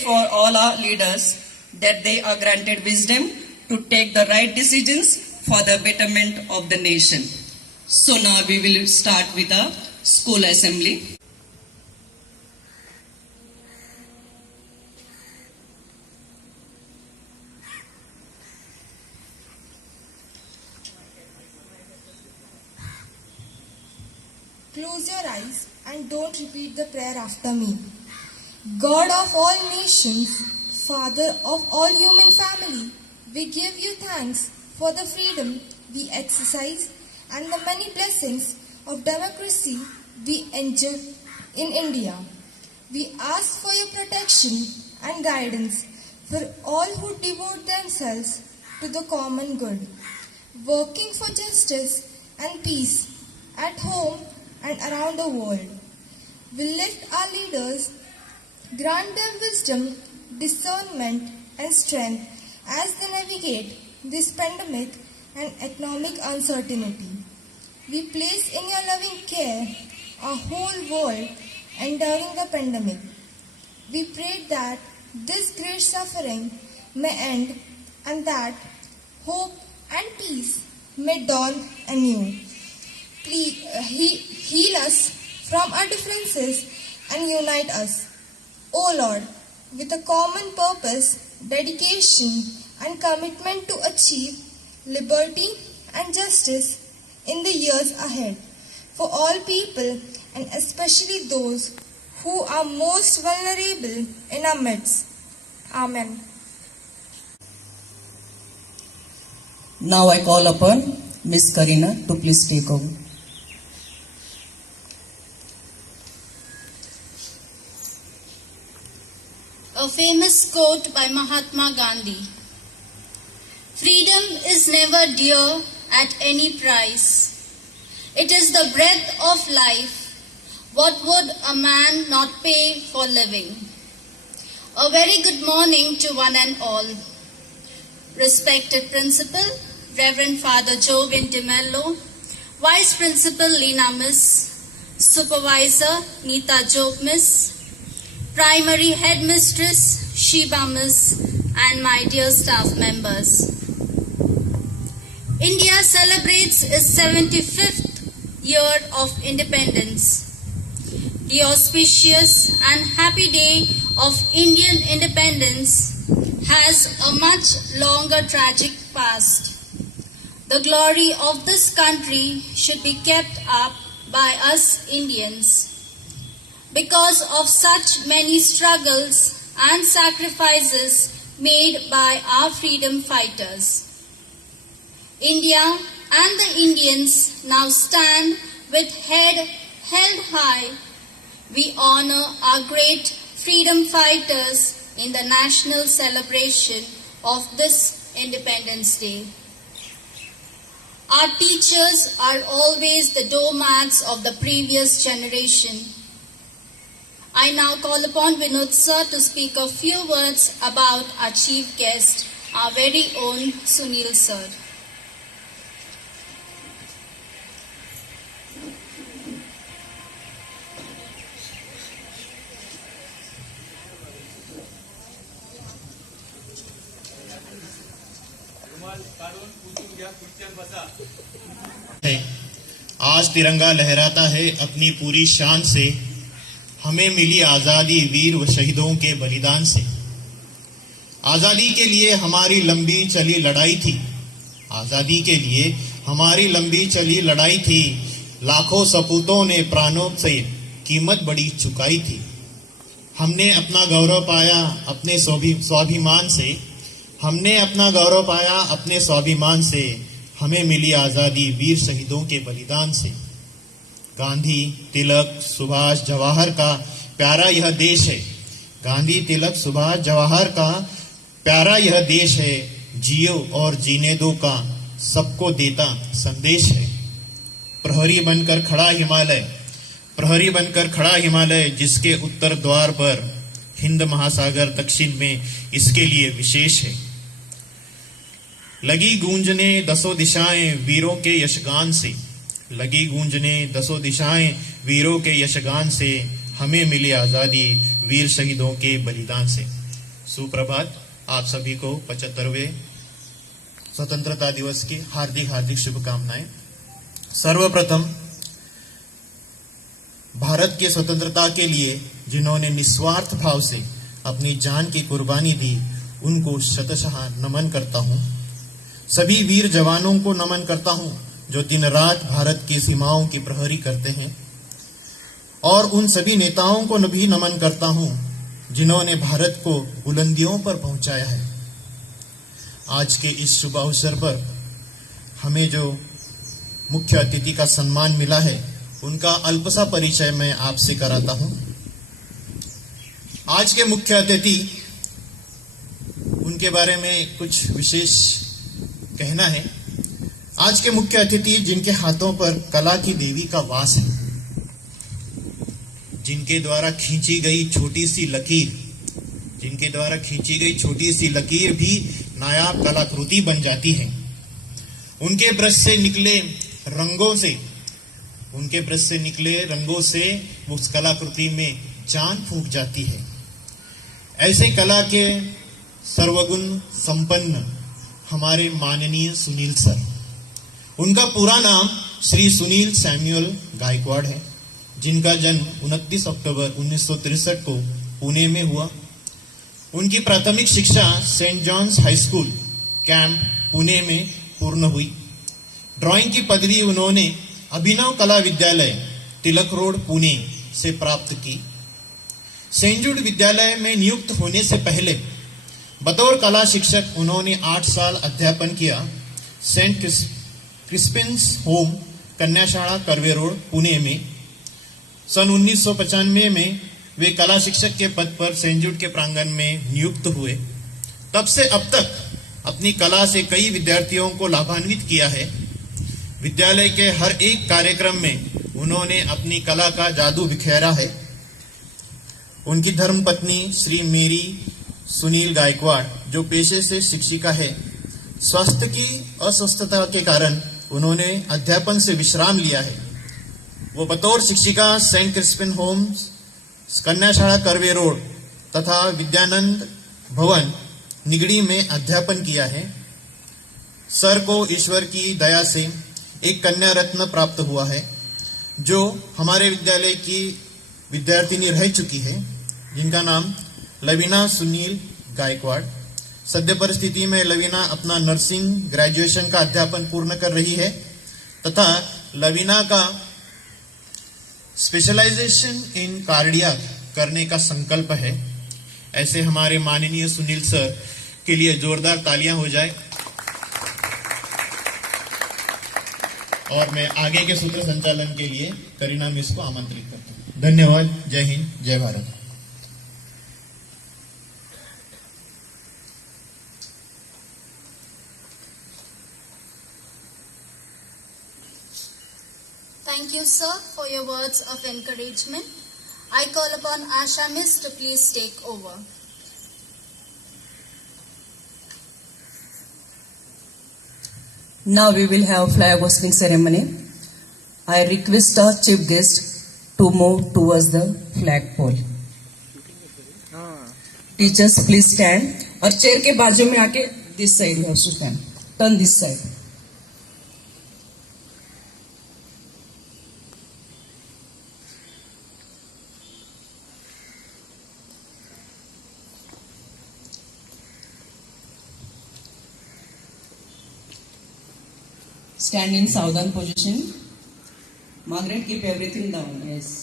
for all our leaders that they are granted wisdom to take the right decisions for the betterment of the nation. So now we will start with the school assembly. Close your eyes and don't repeat the prayer after me. God of all nations, Father of all human family, we give you thanks for the freedom we exercise and the many blessings of democracy we enjoy in India. We ask for your protection and guidance for all who devote themselves to the common good, working for justice and peace at home and around the world. We lift our leaders, grant them wisdom, discernment, and strength as they navigate this pandemic and economic uncertainty. We place in your loving care our whole world enduring the pandemic. We pray that this great suffering may end and that hope and peace may dawn anew. Please heal us from our differences and unite us, O Lord, with a common purpose, dedication, and commitment to achieve liberty and justice in the years ahead for all people and especially those who are most vulnerable in our midst. Amen. Now I call upon Miss Karina to please take over. A famous quote by Mahatma Gandhi. Freedom is never dear at any price. It is the breath of life. What would a man not pay for living? A very good morning to one and all. Respected Principal, Reverend Father Joe Vintimello, Vice Principal Lena Miss, Supervisor Nita Job Miss, Primary Headmistress Sheba Miss, and my dear staff members. India celebrates its 75th year of independence. The auspicious and happy day of Indian independence has a much longer tragic past. The glory of this country should be kept up by us Indians. Because of such many struggles and sacrifices made by our freedom fighters. India and the Indians now stand with head held high. We honor our great freedom fighters in the national celebration of this Independence Day. Our teachers are always the doormats of the previous generation. I now call upon Vinod sir to speak a few words about our chief guest, our very own Sunil sir. आज तिरंगा लहराता है अपनी पूरी शान से, हमें मिली आजादी वीर व शहीदों के बलिदान से। आजादी के लिए हमारी लंबी चली लड़ाई थी, आजादी के लिए हमारी लंबी चली लड़ाई थी। लाखों सपूतों ने प्राणों से कीमत बड़ी चुकाई थी। हमने अपना गौरव पाया अपने स्वाभिमान से, हमने अपना गौरव पाया अपने स्वाभिमान से। हमें मिली आजादी वीर शहीदों के बलिदान से। गांधी, तिलक, सुभाष, जवाहर का प्यारा यह देश है। गांधी, तिलक, सुभाष, जवाहर का प्यारा यह देश है। जियो और जीने दो का सबको देता संदेश है। प्रहरी बनकर खड़ा हिमालय, प्रहरी बनकर खड़ा हिमालय, जिसके उत्तर द्वार पर हिंद महासागर दक्षिण में इसके लिए विशेष है। लगी गूंजने दसों दिशाएं वीरों के यशगान से, लगी गूंजने दसों दिशाएं वीरों के यशगान से। हमें मिली आजादी वीर शहीदों के बलिदान से। सुप्रभात। आप सभी को 75वें स्वतंत्रता दिवस की हार्दिक हार्दिक शुभकामनाएं। सर्वप्रथम भारत के स्वतंत्रता के लिए जिन्होंने निस्वार्थ भाव से अपनी जान की कुर्बानी दी, उनको शतशः नमन करता हूं। सभी वीर जवानों को नमन करता हूं जो दिन रात भारत की सीमाओं की प्रहरी करते हैं, और उन सभी नेताओं को भी नमन करता हूं जिन्होंने भारत को बुलंदियों पर पहुंचाया है। आज के इस शुभ अवसर पर हमें जो मुख्य अतिथि का सम्मान मिला है, उनका अल्प सा परिचय मैं आपसे कराता हूं। आज के मुख्य अतिथि, उनके बारे में कुछ विशेष कहना है। आज के मुख्य अतिथि जिनके हाथों पर कला की देवी का वास है, जिनके द्वारा खींची गई छोटी सी लकीर भी नायाब कलाकृति बन जाती है। उनके ब्रश से निकले रंगों से उस कलाकृति में जान फूंक जाती है। ऐसे कला के सर्वगुण संपन्न हमारे माननीय सुनील सर। उनका पूरा नाम श्री सुनील सैमुअल गायकवाड़ है, जिनका जन्म 29 अक्टूबर 1963 को पुणे में हुआ। उनकी प्राथमिक शिक्षा Saint John's high school camp Pune में पूर्ण हुई। ड्राइंग की पदवी उन्होंने अभिनव कला विद्यालय तिलक रोड पुणे से प्राप्त की। सेंट जूड विद्यालय में नियुक्त होने से पहले बतौर कला शिक्षक उन्होंने 8 साल अध्यापन किया। सेंट क्रिस्पिन्स होम कन्याशाला कर्वे रोड पुणे में। सन 1995 में वे कला शिक्षक के पद पर सेंट जूड के प्रांगण में नियुक्त हुए। तब से अब तक अपनी कला से कई विद्यार्थियों को लाभान्वित किया है। विद्यालय के हर एक कार्यक्रम में उन्होंने अपनी कला का जादू बिखेरा है। उनकी धर्मपत्नी श्री मेरी सुनील गायकवाड़, जो पेशे से शिक्षिका है, स्वास्थ्य की अस्वस्थता के कारण उन्होंने अध्यापन से विश्राम लिया है। वो बतौर शिक्षिका Saint Crispin Holmes कन्याशाला Karve road तथा विद्यानंद भवन निगड़ी में अध्यापन किया है। सर को ईश्वर की दया से एक कन्या रत्न प्राप्त हुआ है, जो हमारे विद्यालय की विद्यार्थिनी रह चुकी है, जिनका नाम लवीना सुनील गायकवाड़। सद्य परिस्थिति में लवीना अपना नर्सिंग ग्रेजुएशन का अध्यापन पूर्ण कर रही है तथा लवीना का स्पेशलाइजेशन इन कार्डियक करने का संकल्प है। ऐसे हमारे माननीय सुनील सर के लिए जोरदार तालियां हो जाए। और मैं आगे के सूत्र संचालन के लिए करीना मिस को आमंत्रित करता हूं। धन्यवाद। जय हिंद, जय Bharat. Thank you, sir, for your words of encouragement. I call upon Asha Miss to please take over. Now we will have flag hosting ceremony. I request our chief guest to move towards the flagpole. Teachers, please stand. और chair के बाजू में आके this side you have to stand. Turn this side. Stand in southern position. Margaret, keep everything down. Yes.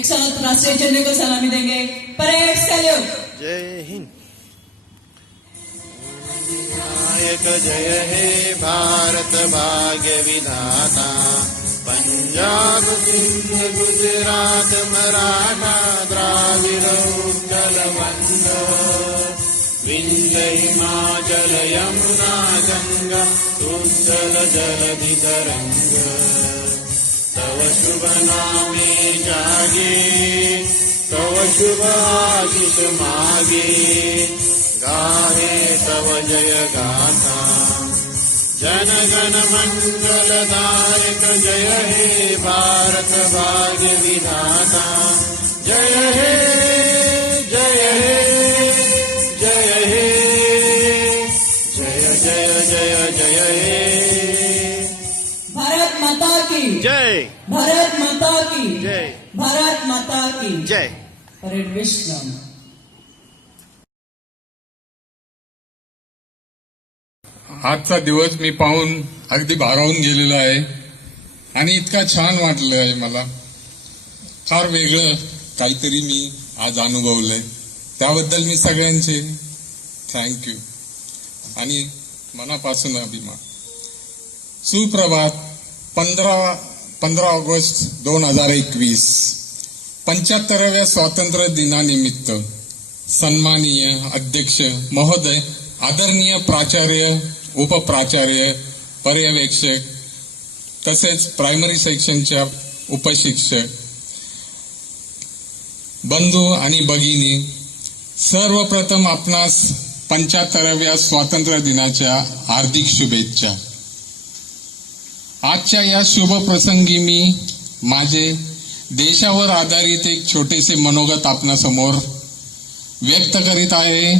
एक साथ राष्ट्रीय झंडे को सलामी देंगे। Parade salute. जय हिंद। नायक जय हे भारत भाग्य विधाता, पंजाब सिंध गुजरात मराठा द्राविड उत्कल वंग, विंध्य हिमाचल यमुना गंगा उत्कल जलधि तरंग, तव शुभ नामे जागे, तव शुभ आशीष मागे, गाहे तव जय गाथा, जन गण मंगलदायक जय हे भारत भाग्य विधाता, जय हे जय हे जय हे जय जय जय जय हे। भारत माता की जय, भारत माता की जय, भारत माता की जय। परेड विश्राम। आजचा दिवस मी पाहून अगदी भारावून गेलेलो आहे आणि इतका छान वाटलं आहे मला. फार वेगळं काहीतरी मी आज अनुभवलंय. त्याबद्दल मी सगळ्यांचे थँक्यू आणि मनापासून अभिमान. सुप्रभात. 15 ऑगस्ट 2021 75व्या स्वातंत्र्य दिनानिमित्त सन्माननीय अध्यक्ष महोदय, आदरणीय प्राचार्य, उपप्राचार्य, पर्यवेक्षक तसेच प्रायमरी सेक्शनच्या उपशिक्षक बंधू आणि भगिनी, सर्वप्रथम आपणास 75व्या स्वातंत्र्य दिनाच्या हार्दिक शुभेच्छा. आजच्या या शुभ प्रसंगी मी माझे देशावर आधारित एक छोटेसे मनोगत आपणासमोर व्यक्त करीत आहे.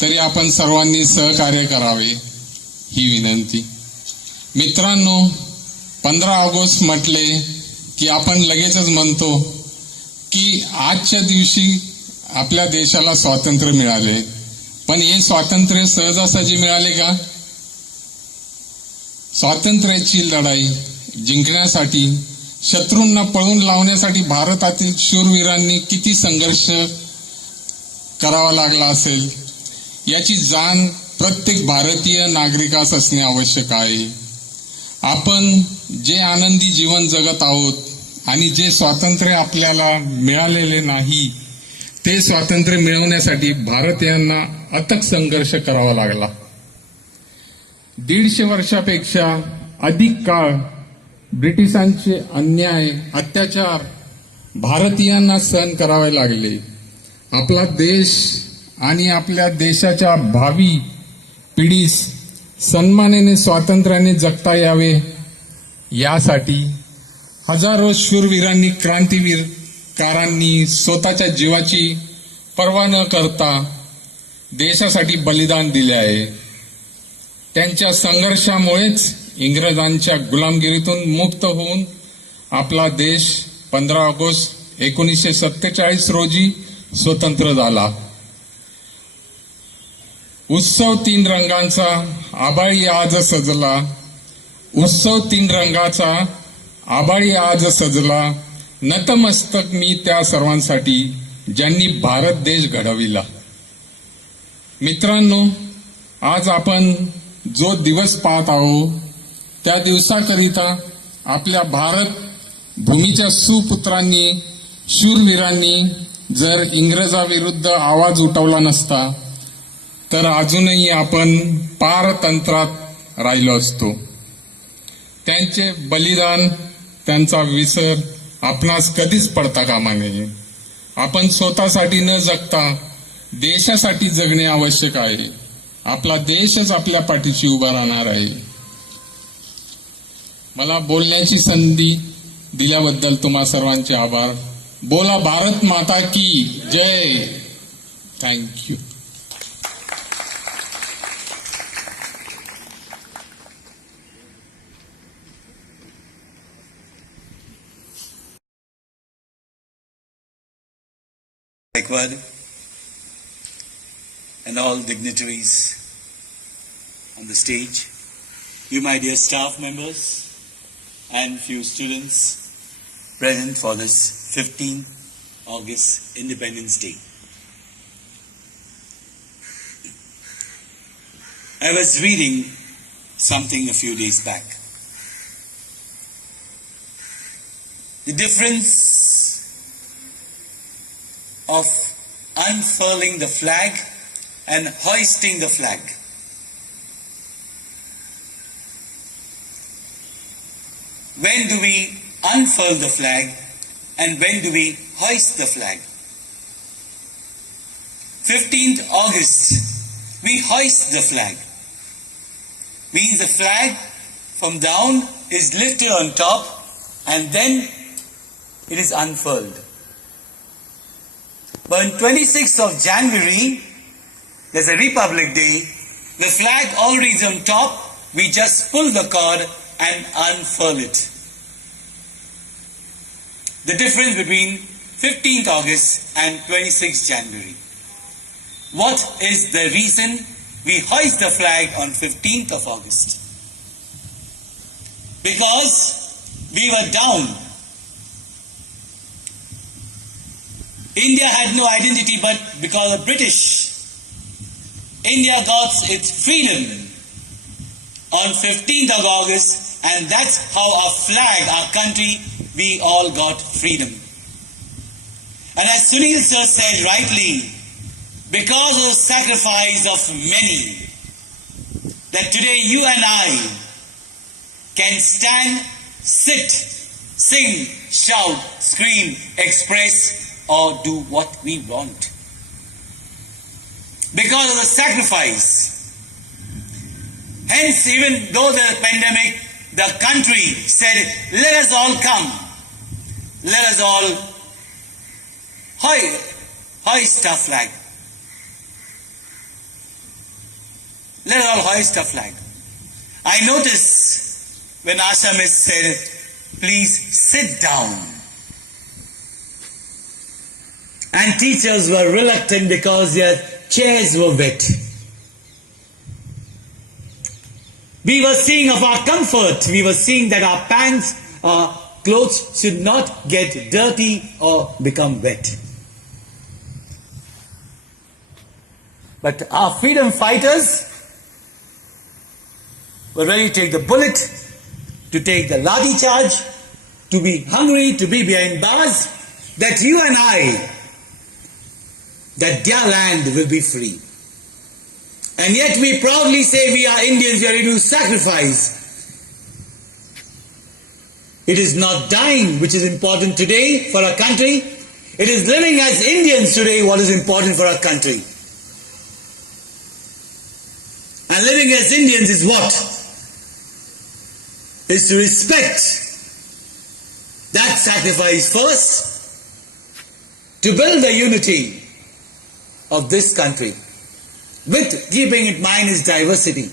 तरी आपण सर्वांनी सहकार्य करावे ही विनंती. मित्रांनो, 15 ऑगस्ट म्हटले की आपण लगेचच म्हणतो की आजच्या दिवशी आपल्या देशाला स्वातंत्र्य मिळाले. पण हे स्वातंत्र्य सहजासहजी मिळाले का? स्वातंत्र्याची लढाई जिंकण्यासाठी, शत्रूंना पळून लावण्यासाठी भारतातील शूरवीरांनी किती संघर्ष करावा लागला असेल याची जाण प्रत्येक भारतीय नागरिकास असणे आवश्यक आहे. आपण जे आनंदी जीवन जगत आहोत आणि जे स्वातंत्र्य आपल्याला मिळालेले नाही, ते स्वातंत्र्य मिळवण्यासाठी भारतीयांना अथक संघर्ष करावा लागला. 150 वर्षापेक्षा अधिक काळ ब्रिटिशांचे अन्याय, अत्याचार भारतीयांना सहन करावे लागले. आपला देश आणि आपल्या देशाच्या भावी पिढीस सन्मानाने स्वातंत्र्याने जगता यावे यासाठी हजारो शूरवीरांनी, क्रांतिवीरकारांनी स्वतःच्या जीवाची पर्वा न करता देशासाठी बलिदान दिले आहे. त्यांच्या संघर्षामुळेच इंग्रजांच्या गुलामगिरीतून मुक्त होऊन आपला देश 15 ऑगस्ट 1947 रोजी स्वतंत्र झाला. उत्सव 3 रंगांचा आभाळी आज सजला, उत्सव 3 रंगाचा आभाळी आज सजला, नतमस्तक मी त्या सर्वांसाठी ज्यांनी भारत देश घडविला. मित्रांनो, आज आपण जो दिवस पाहत आहोत त्या दिवसाकरिता आपल्या भारत भूमीच्या सुपुत्रांनी, शूरवीरांनी जर इंग्रजाविरुद्ध आवाज उठवला नसता तर अजूनही आपण पारतंत्र्यात राहिलो असतो. त्यांचे बलिदान, त्यांचा विसर आपणास कधीच पडता कामा नये. आपण स्वतःसाठी न जगता देशासाठी जगणे आवश्यक आहे. आपला देशच आपल्या पाठीशी उभा राहणार आहे. मला बोलण्याची संधी दिल्याबद्दल तुम्हा सर्वांचे आभार. बोला भारत माता की जय. Thank you. Gaikwad and all dignitaries on the stage, you my dear staff members and few students present for this 15th August Independence Day. I was reading something a few days back. The difference of unfurling the flag and hoisting the flag. When do we unfurl the flag and when do we hoist the flag? 15th August, we hoist the flag. Means the flag from down is lifted on top and then it is unfurled. But on 26th of January, there's a Republic Day, the flag already is on top, we just pull the cord and unfurl it. The difference between 15th August and 26th January. What is the reason we hoist the flag on 15th of August? Because we were down. India had no identity but because of British. India got its freedom on 15th of August, and that's how our flag, our country, we all got freedom. And as Sunil sir said rightly, because of the sacrifice of many, that today you and I can stand, sit, sing, shout, scream, express, or do what we want. Because of the sacrifice. Hence, even though the pandemic, the country said, let us all come. Let us all hoist our flag. Let us all hoist our flag. I noticed when Asha Miss said, please sit down. And teachers were reluctant because their chairs were wet. We were seeing of our comfort. We were seeing that our pants, our clothes should not get dirty or become wet. But our freedom fighters were ready to take the bullet, to take the lathi charge, to be hungry, to be behind bars, that you and I, that their land will be free. And yet we proudly say we are Indians, we are ready to sacrifice. It is not dying which is important today for our country. It is living as Indians today what is important for our country. And living as Indians is what? Is to respect that sacrifice first, to build the unity of this country, with keeping in mind its diversity.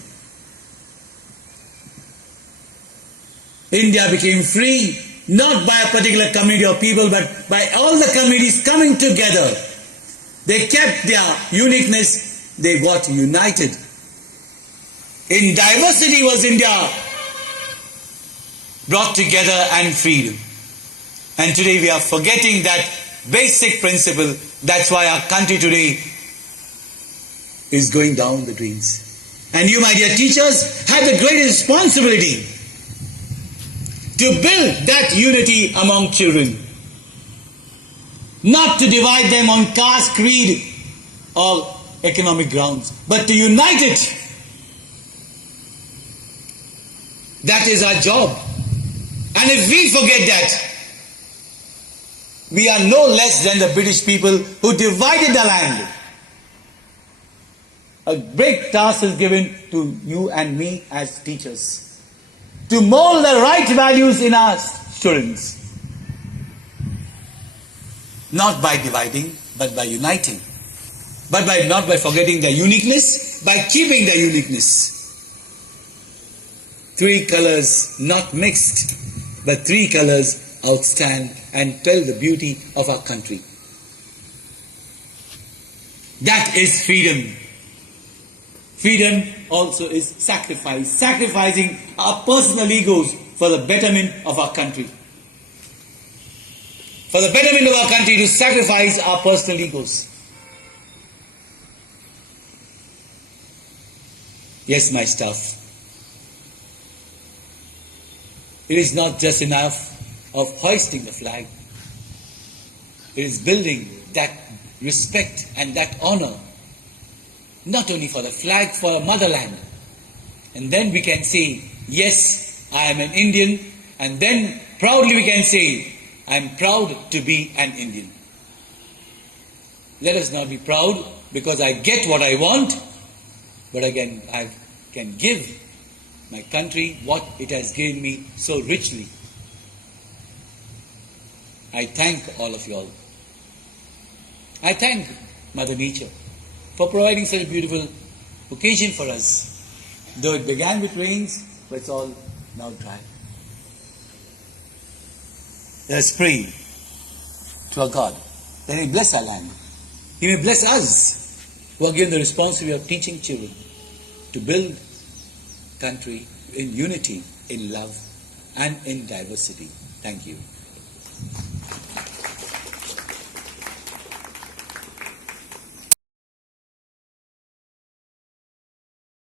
India became free not by a particular community of people but by all the communities coming together. They kept their uniqueness, they got united. In diversity was India brought together and freedom. And today we are forgetting that basic principle. That's why our country today is going down the drains. And you, my dear teachers, have the great responsibility to build that unity among children. Not to divide them on caste, creed, or economic grounds, but to unite it. That is our job. And if we forget that, we are no less than the British people who divided the land. A great task is given to you and me as teachers, to mold the right values in our students. Not by dividing, but by uniting. But not by forgetting their uniqueness, by keeping their uniqueness. 3 colors not mixed, but 3 colors outstand and tell the beauty of our country. That is freedom. Freedom also is sacrifice, sacrificing our personal egos for the betterment of our country. for the betterment of our country, to sacrifice our personal egos. Yes, my staff. It is not just enough of hoisting the flag. It is building that respect and that honor, not only for the flag, for our motherland. And then we can say, yes, I am an Indian. And then proudly we can say, I am proud to be an Indian. Let us not be proud because I get what I want, but again, I can give my country what it has given me so richly. I thank all of you all. I thank Mother Nature for providing such a beautiful occasion for us. Though it began with rains, but it's all now dry. Let us pray to our God that He bless our land. He may bless us who are given the responsibility of teaching children to build country in unity, in love, and in diversity. Thank you.